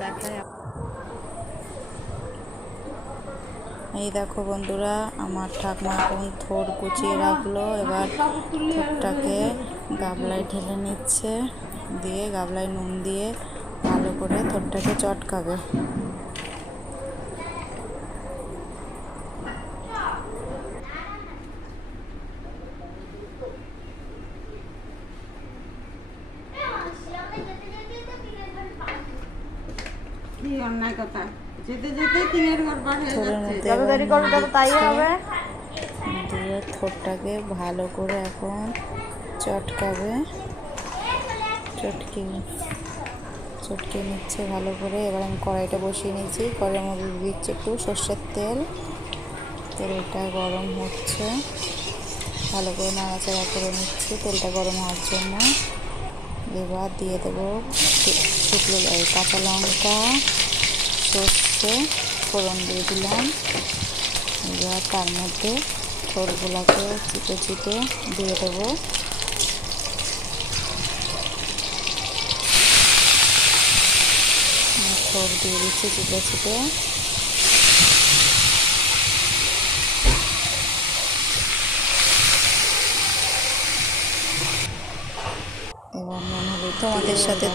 দেখায়। এই দেখো বন্ধুরা, আমার ঠাকুমা এখন থোর কুচিয়ে রাখলো। এবার থোরটাকে গাবলায় ঢেলে নিচ্ছে, দিয়ে গাবলায় নুন দিয়ে ভালো করে থোরটাকে চটকাবে। কি অন্যায় কথা, যেতে যেতে তিনের ঘর পার হয়ে যাচ্ছে। যত দেরি করবে তত তাই হবে। দিয়ে থোরটাকে ভালো করে এখন চটকাবে, চটকে নিচ্ছে ভালো করে। এবার আমি কড়াইটা বসিয়ে নিয়েছি, কড়াইয়ের মধ্যে দিচ্ছি একটু সর্ষের তেল। তেলটা গরম হচ্ছে, ভালো করে নাড়াচাড়া করে নিচ্ছি তেলটা গরম হওয়ার জন্য। এবার দিয়ে দেবো শুকনো কাঁচা লঙ্কা, সর্ষে ফোড়ন দিয়ে দিলাম। এবার তার মধ্যে থোরগুলোকে চিপে চিপে দিয়ে দেবো। থোর দিয়ে দিচ্ছি চিপে চিপে। এবার নুন হলুদ তোমাদের সাথে